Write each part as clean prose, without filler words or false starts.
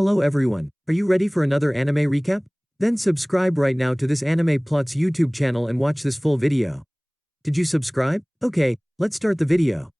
Hello everyone, are you ready for another anime recap? Then subscribe right now to this Anime Plots YouTube channel and watch this full video. Did you subscribe? Okay, let's start the video.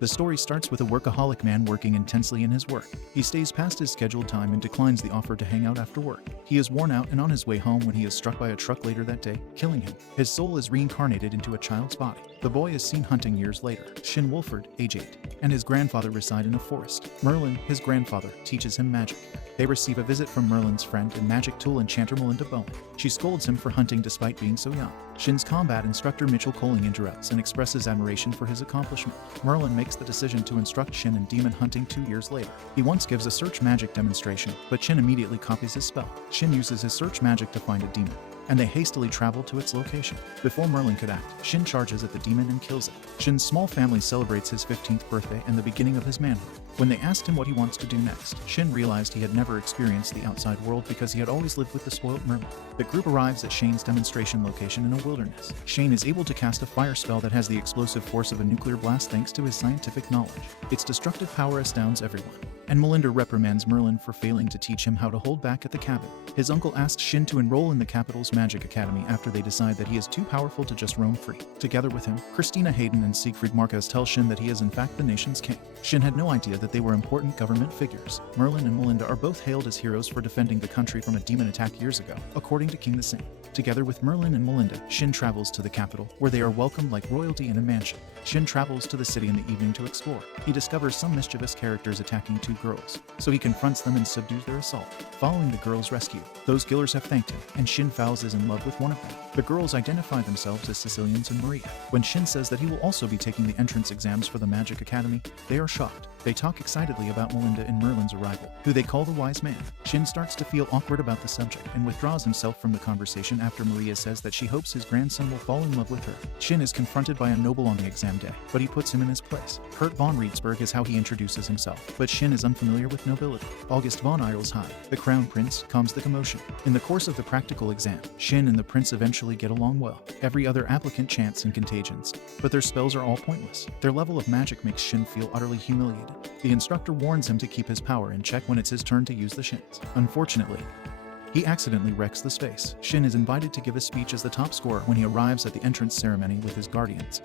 The story starts with a workaholic man working intensely in his work. He stays past his scheduled time and declines the offer to hang out after work. He is worn out and on his way home when he is struck by a truck later that day, killing him. His soul is reincarnated into a child's body. The boy is seen hunting years later. Shin Wolford, age 8, and his grandfather reside in a forest. Merlin, his grandfather, teaches him magic. They receive a visit from Merlin's friend and magic tool enchanter Melinda Bone. She scolds him for hunting despite being so young. Shin's combat instructor Mitchell Coling interrupts and expresses admiration for his accomplishment. Merlin makes the decision to instruct Shin in demon hunting 2 years later. He once gives a search magic demonstration, but Shin immediately copies his spell. Shin uses his search magic to find a demon, and they hastily travel to its location. Before Merlin could act, Shin charges at the demon and kills it. Shin's small family celebrates his 15th birthday and the beginning of his manhood. When they asked him what he wants to do next, Shin realized he had never experienced the outside world because he had always lived with the spoiled Merlin. The group arrives at Shane's demonstration location in a wilderness. Shane is able to cast a fire spell that has the explosive force of a nuclear blast thanks to his scientific knowledge. Its destructive power astounds everyone, and Melinda reprimands Merlin for failing to teach him how to hold back at the cabin. His uncle asks Shin to enroll in the capital's magic academy after they decide that he is too powerful to just roam free. Together with him, Christina Hayden and Siegfried Marquez tell Shin that he is in fact the nation's king. Shin had no idea that they were important government figures. Merlin and Melinda are both hailed as heroes for defending the country from a demon attack years ago, according to King the Sing. Together with Merlin and Melinda, Shin travels to the capital, where they are welcomed like royalty in a mansion. Shin travels to the city in the evening to explore. He discovers some mischievous characters attacking 2 girls, so he confronts them and subdues their assault. Following the girls' rescue, those killers have thanked him, and Shin vows is in love with one of them. The girls identify themselves as Sicilians and Maria. When Shin says that he will also be taking the entrance exams for the Magic Academy, they are shocked. They talk excitedly about Melinda and Merlin's arrival, who they call the Wise Man. Shin starts to feel awkward about the subject and withdraws himself from the conversation after Maria says that she hopes his grandson will fall in love with her. Shin is confronted by a noble on the exam day, but he puts him in his place. Kurt von Rietzberg is how he introduces himself, but Shin is unfamiliar with nobility. August von Eilshigh, the crown prince, calms the commotion. In the course of the practical exam, Shin and the prince eventually get along well. Every other applicant chants and contagions, but their spells are all pointless. Their level of magic makes Shin feel utterly humiliated. The instructor warns him to keep his power in check when it's his turn to use the shins. Unfortunately, he accidentally wrecks the space. Shin is invited to give a speech as the top scorer when he arrives at the entrance ceremony with his guardians,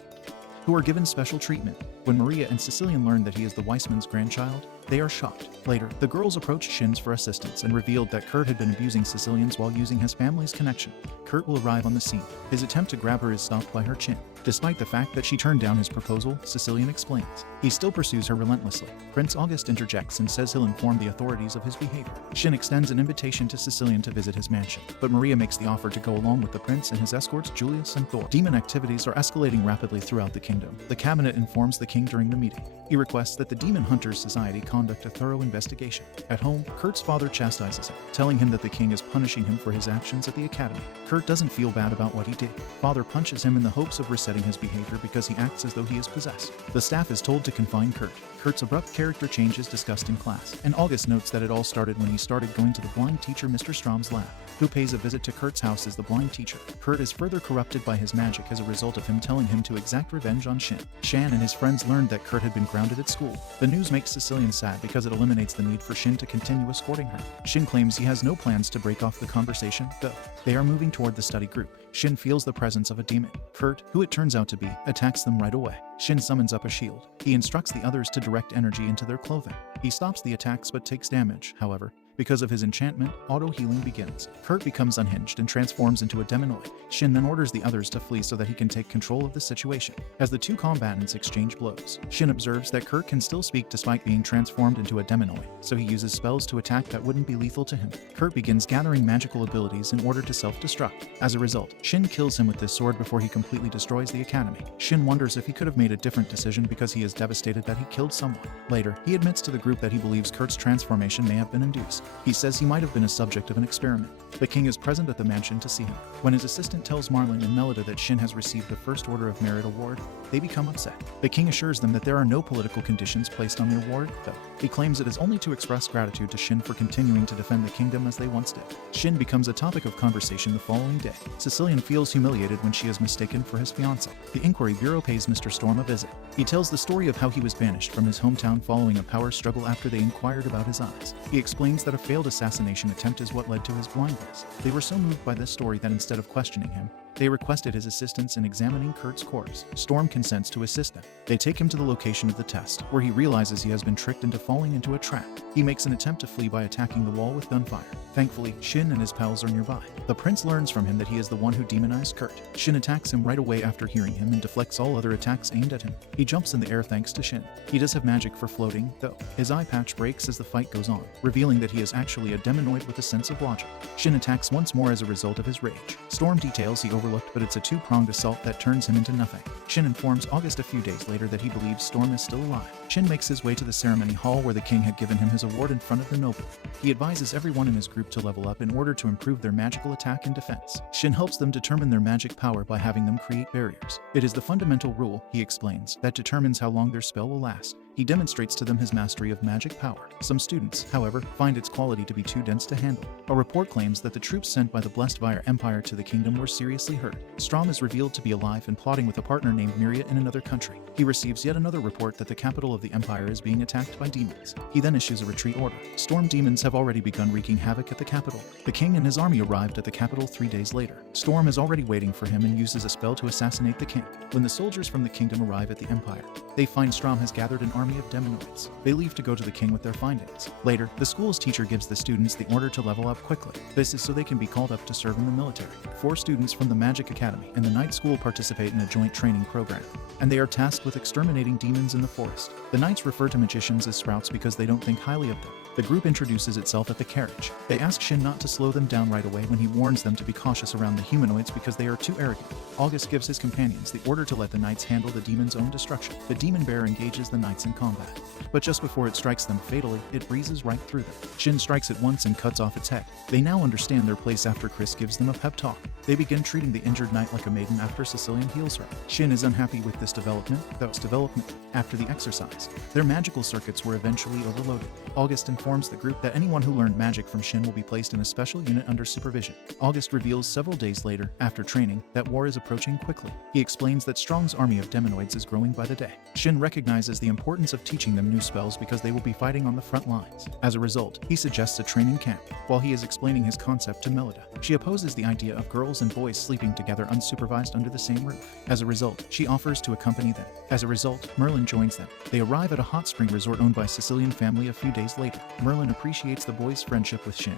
who are given special treatment. When Maria and Sicilian learn that he is the Weissman's grandchild, they are shocked. Later, the girls approach Shin's for assistance and revealed that Kurt had been abusing Sicilians while using his family's connection. Kurt will arrive on the scene. His attempt to grab her is stopped by her chin. Despite the fact that she turned down his proposal, Sicilian explains. He still pursues her relentlessly. Prince August interjects and says he'll inform the authorities of his behavior. Shin extends an invitation to Sicilian to visit his mansion, but Maria makes the offer to go along with the prince and his escorts Julius and Thor. Demon activities are escalating rapidly throughout the kingdom. The cabinet informs the king during the meeting. He requests that the Demon Hunters Society conduct a thorough investigation. At home, Kurt's father chastises him, telling him that the king is punishing him for his actions at the academy. Kurt doesn't feel bad about what he did. Father punches him in the hopes of resetting his behavior because he acts as though he is possessed. The staff is told to confine Kurt. Kurt's abrupt character change is discussed in class, and August notes that it all started when he started going to the blind teacher Mr. Strom's lab, who pays a visit to Kurt's house as the blind teacher. Kurt is further corrupted by his magic as a result of him telling him to exact revenge on Shin. Shan and his friends learned that Kurt had been grounded at school. The news makes Sicilian sad because it eliminates the need for Shin to continue escorting her. Shin claims he has no plans to break off the conversation, though. They are moving toward the study group. Shin feels the presence of a demon. Kurt, who it turns out to be, attacks them right away. Shin summons up a shield. He instructs the others to direct energy into their clothing. He stops the attacks but takes damage, however. Because of his enchantment, auto-healing begins. Kurt becomes unhinged and transforms into a demonoid. Shin then orders the others to flee so that he can take control of the situation. As the 2 combatants exchange blows, Shin observes that Kurt can still speak despite being transformed into a demonoid, so he uses spells to attack that wouldn't be lethal to him. Kurt begins gathering magical abilities in order to self-destruct. As a result, Shin kills him with this sword before he completely destroys the academy. Shin wonders if he could have made a different decision because he is devastated that he killed someone. Later, he admits to the group that he believes Kurt's transformation may have been induced. He says he might have been a subject of an experiment. The king is present at the mansion to see him. When his assistant tells Marlin and Melida that Shin has received the First Order of Merit award, they become upset. The king assures them that there are no political conditions placed on the award, though. He claims it is only to express gratitude to Shin for continuing to defend the kingdom as they once did. Shin becomes a topic of conversation the following day. Sicilian feels humiliated when she is mistaken for his fiancé. The Inquiry Bureau pays Mr. Storm a visit. He tells the story of how he was banished from his hometown following a power struggle after they inquired about his eyes. He explains that a failed assassination attempt is what led to his blindness. They were so moved by this story that instead of questioning him, they requested his assistance in examining Kurt's corpse. Storm consents to assist them. They take him to the location of the test, where he realizes he has been tricked into falling into a trap. He makes an attempt to flee by attacking the wall with gunfire. Thankfully, Shin and his pals are nearby. The prince learns from him that he is the one who demonized Kurt. Shin attacks him right away after hearing him and deflects all other attacks aimed at him. He jumps in the air thanks to Shin. He does have magic for floating, though. His eye patch breaks as the fight goes on, revealing that he is actually a demonoid with a sense of logic. Shin attacks once more as a result of his rage. Storm details he overlooked, but it's a two-pronged assault that turns him into nothing. Shin informs August a few days later that he believes Storm is still alive. Shin makes his way to the ceremony hall where the king had given him his award in front of the nobles. He advises everyone in his group to level up in order to improve their magical attack and defense. Shin helps them determine their magic power by having them create barriers. It is the fundamental rule, he explains, that determines how long their spell will last. He demonstrates to them his mastery of magic power. Some students, however, find its quality to be too dense to handle. A report claims that the troops sent by the Blessed Vire Empire to the kingdom were seriously hurt. Strom is revealed to be alive and plotting with a partner named Myria in another country. He receives yet another report that the capital of the empire is being attacked by demons. He then issues a retreat order. Storm demons have already begun wreaking havoc at the capital. The king and his army arrived at the capital 3 days later. Storm is already waiting for him and uses a spell to assassinate the king. When the soldiers from the kingdom arrive at the empire, they find Strom has gathered an army of demonoids. They leave to go to the king with their findings. Later, the school's teacher gives the students the order to level up quickly. This is so they can be called up to serve in the military. 4 students from the Magic Academy and the Night School participate in a joint training program, and they are tasked with exterminating demons in the forest. The knights refer to magicians as sprouts because they don't think highly of them. The group introduces itself at the carriage. They ask Shin not to slow them down right away when he warns them to be cautious around the humanoids because they are too arrogant. August gives his companions the order to let the knights handle the demon's own destruction. The demon bear engages the knights in combat, but just before it strikes them fatally, it breezes right through them. Shin strikes it once and cuts off its head. They now understand their place after Chris gives them a pep talk. They begin treating the injured knight like a maiden after Sicilian heals her. Shin is unhappy with this development, after the exercise. Their magical circuits were eventually overloaded. August informs the group that anyone who learned magic from Shin will be placed in a special unit under supervision. August reveals several days later, after training, that war is approaching quickly. He explains that Strong's army of demonoids is growing by the day. Shin recognizes the importance of teaching them new spells because they will be fighting on the front lines. As a result, he suggests a training camp. While he is explaining his concept to Melida, she opposes the idea of girls and boys sleeping together unsupervised under the same roof. As a result, she offers to accompany them. As a result, Merlin joins them. They arrive at a hot spring resort owned by a Sicilian family a few days later. Merlin appreciates the boys' friendship with Shin,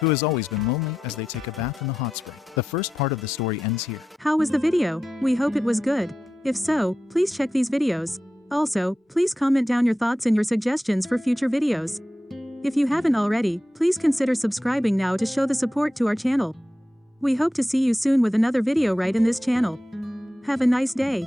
who has always been lonely, as they take a bath in the hot spring. The first part of the story ends here. How was the video? We hope it was good. If so, please check these videos. Also, please comment down your thoughts and your suggestions for future videos. If you haven't already, please consider subscribing now to show the support to our channel. We hope to see you soon with another video right in this channel. Have a nice day.